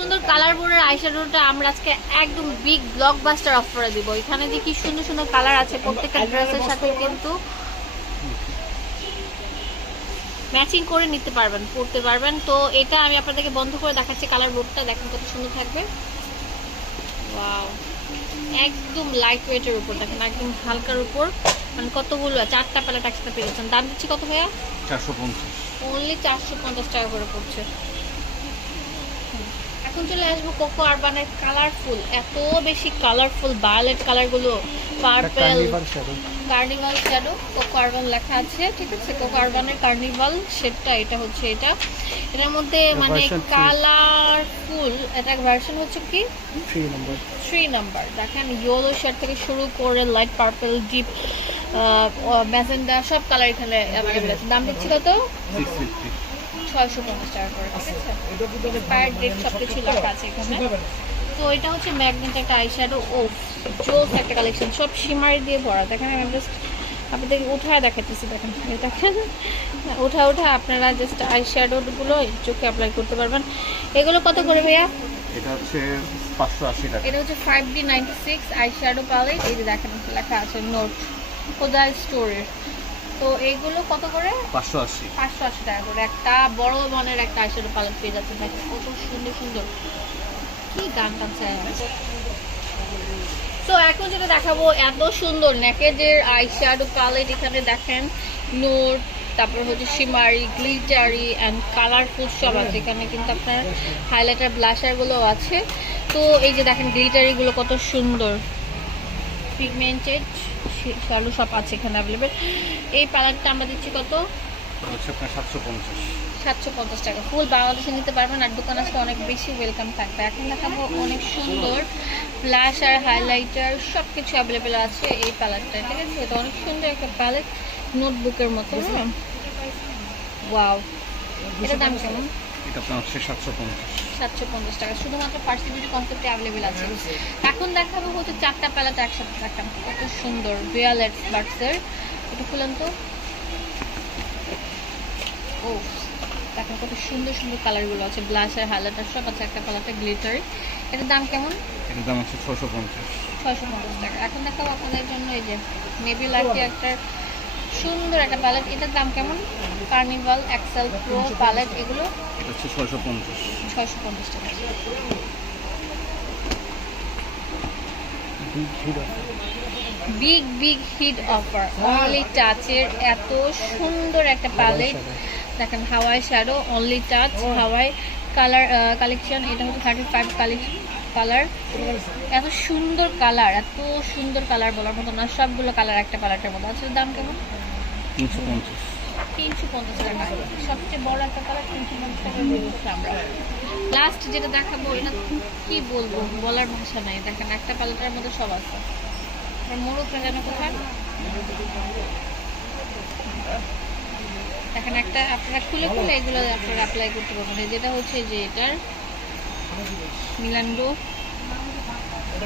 সুন্দর কালার বোর্ডের আইশ্যাডোটা আমরা আজকে একদম বিগ ব্লকবাস্টার অফারে দিব। এখানে যে কি সুন্দর সুন্দর কালার আছে প্রত্যেকটা ড্রেসের সাথে কিন্তু। ম্যাচিং করে নিতে পারবেন পরতে পারবেন। তো এটা আমি আপনাদেরকে বন্ধ করে দেখাচ্ছি কালার বোর্ডটা দেখেন কত সুন্দর থাকবে। ওয়াও একদম লাইট ওয়েটের উপর দেখেন একদম হালকার উপর। মানে কতগুলো চারটা প্যালেট একসাথে পেয়েছেন দাম দিচ্ছি কত ভাইয়া? চারশো পঞ্চাশ। অনলি চারশো পঞ্চাশ টাকা করে পড়ছে। এখন চলে আসব কোকো আরবানের কালারফুল এত বেশি কালারফুল ভায়োলেট কালারগুলো purple carnival shadow Coco Urban লেখা আছে ঠিক আছে? কোকো আরবানের কার্নিভাল শেডটা এটা হচ্ছে এটা। এটার মধ্যে মানে কালারফুল এটা ভার্সন হচ্ছে কি? থ্রি নম্বর থ্রি নাম্বার দেখেন ইয়েলো শেড থেকে শুরু করে লাইট পার্পল ডিপ ম্যাজেন্ডা সব কালার এখানে অ্যাভেলেবেল আছে। দাম দিচ্ছি কত সিক্স ফিফটি ছয়শো পঞ্চাশ করে ঠিক আছে? পায়ের ডেট সব কিছু লেখা আছে এখানে। তো এটা হচ্ছে ম্যাগনেট একটা আইশ্যাডো ও জোস একটা কালেকশন সব সীমারি দিয়ে ভরা। দেখেন আমি জাস্ট আপনাদের উঠায় দেখাচ্ছি দেখেন দেখেন। উঠা উঠা আপনারা জাস্ট আইশ্যাডোগুলো চোখে অ্যাপ্লাই করতে পারবেন। এগুলো কত করে ভাইয়া? এটা হচ্ছে পাঁচশো আশি টাকা। এটা হচ্ছে five D ninety six eyeshadow palette এই যে দেখেন লেখা আছে নোট কোদা স্টোরের তো এইগুলো কত করে? পাঁচশো আশি। পাঁচশো আশি টাকা করে। একটা বড় মানের একটা আইশ্যাডো প্যালেট পেয়ে যাচ্ছে কত সুন্দর সুন্দর। কি গান টানছে তো এখন যেটা দেখাবো এত সুন্দর নেকেজের আইশ্যাডো প্যালেট এখানে দেখেন। নোট তারপর হচ্ছে শিমারি গ্লিটারি অ্যান্ড কালারফুল সব আছে। এখানে কিন্তু আপনার হাইলাইটার ব্লাশারগুলো আছে। তো এই যে দেখেন গ্লিটারিগুলো কত সুন্দর। পিগমেন্টেড শ্যালো সব আছে এখানে অ্যাভেলেবেল এই প্যালেটটা আমরা দিচ্ছি কত? এটা সাতশো পঞ্চাশ। টাকা। ফুল বাংলাদেশে নিতে পারবেন আর দোকান আসলে অনেক বেশি ওয়েলকাম থাকবে। এখন দেখাবো অনেক সুন্দর ফ্ল্যাশ আর হাইলাইটার সব কিছু অ্যাভেলেবেল আছে এই প্যালেটটা ঠিক আছে? এটা অনেক সুন্দর একটা প্যালেট নোটবুকের মতো হ্যাঁ? ওয়াও এটার দাম কেমন? এটা আপনার হচ্ছে সাতশো পঞ্চাশ। সাতশো পঞ্চাশ টাকা। শুধুমাত্র পার্সিবিলিটি কনসেপ্টে অ্যাভেলেবেল আছে। এখন দেখাবো হচ্ছে চারটা প্যালেট একসাথে দেখাম কত সুন্দর। বার্ডসের একটু খুলেন তো। ও দেখেন কত সুন্দর সুন্দর কালারগুলো আছে। ব্লাশ আর হাইলাইটার সব আছে। একটা কালারটা গ্লিটার এটার দাম কেমন? এটার দাম হচ্ছে ছশো পঞ্চাশ। ছয়শো পঞ্চাশ টাকা। এখন দেখাবো আপনাদের জন্য এই যে নেভি লাইটে একটা সুন্দর একটা প্যালেট এটার দাম কেমন? কার্নিভাল এক্সেল প্রো প্যালেট এগুলো? এটা হচ্ছে ছয়শো পঞ্চাশ। ছয়শো পঞ্চাশ টাকা। Big big hit offer only টাচের এত সুন্দর একটা প্যালেট দেখেন Hawaii shadow only touch Hawaii colour collection এটা হচ্ছে থার্টি ফাইভ কালার। এত সুন্দর কালার এত সুন্দর কালার বলার মতো না সবগুলো কালার একটা প্যালেটের মধ্যে আসলে দাম কেমন? তিনশো পঞ্চাশ। তিনশো পঞ্চাশ টাকা। সবচেয়ে বড় একটা কালার তিনশো পঞ্চাশ টাকা দিচ্ছি আমরা। লাস্ট যেটা দেখাবো এটা কি বলব? বলার ভাষা নাই। দেখেন একটা প্যালেটের মধ্যে সব আছে। মোরগটা যেন কোথায়? দেখেন একটা আপনারা খুলে খুলে এগুলো আপনারা অ্যাপ্লাই করতে পারবেন। যেটা হচ্ছে যে এটার মিলান্ডো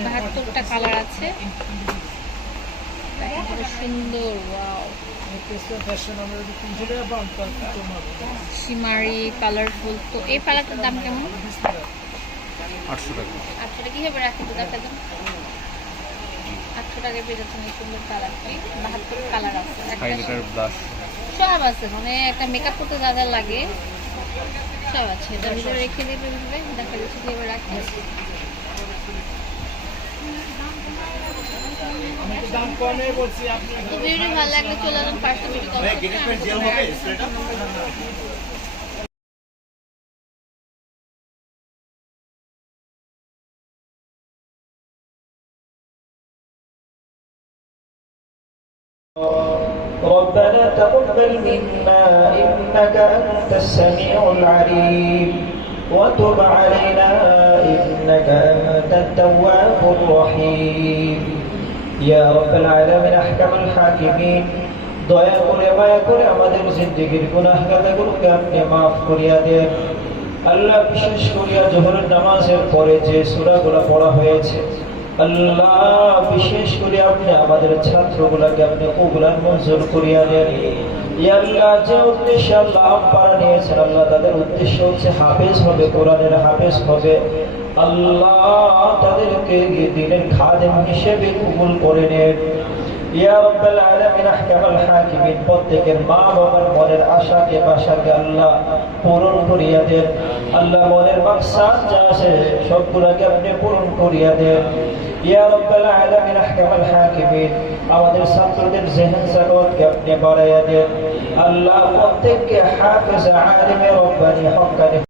বাহাত্তরটা কালার আছে। সুন্দর ওয়াও শিমারি কালারফুল তো এই পালাটার দাম কেমন? আটশো টাকা। আটশো টাকা কীভাবে রাখেন তো দেখা যান আটশো টাকায় পেয়ে যাচ্ছেন এই সুন্দর কালারটি বাহাত্তর কালার আছে। সব আছে মানে একটা মেকআপ করতে যা যা লাগে। সব আছে ভিতরে রেখে দিতে হবে দেখা যাচ্ছে কীভাবে রাখতে তো ভিডিও ভালো লাগলে চলে আসুন ফার্স্ট ভিডিও ربنا تقبل منا إنك أنت السميع العليم وتب علينا إنك أنت التواب الرحيم يا رب العالمين أحكم الحاكمين দয়া করে মায়া করে আমাদের জিন্দগির গুনাহ কাতাগুলোকে আপনি মাফ করিয়া দেন আল্লাহ বিশেষ করিয়া জোহরের নামাজের পরে যে সূরাগুলো পড়া হয়েছে আল্লাহ, বিশেষ করে আপনি আমাদের ছাত্রগুলাকে আপনি ওগুলার মঞ্জুর করিয়া দেন। যে উদ্দেশ্যে আল্লাহ আব্বারা নিয়েছেন, আল্লাহ তাদের উদ্দেশ্য হচ্ছে হাফেজ হবে, কোরআনের হাফেজ হবে। আল্লাহ তাদেরকে দিনের খাদেম হিসেবে কবুল করে নেন। প্রত্যেকের মা পূরণ করিয়া দেন। আল্লাহ মনের মাকসাদ যা আছে সবগুলোকে আপনি আমাদের ছাত্রদের জেহেন সাকতকে আপনি বাড়াইয়া দেন। আল্লাহ প্রত্যেককে হাফেজ আলিমে রব্বানি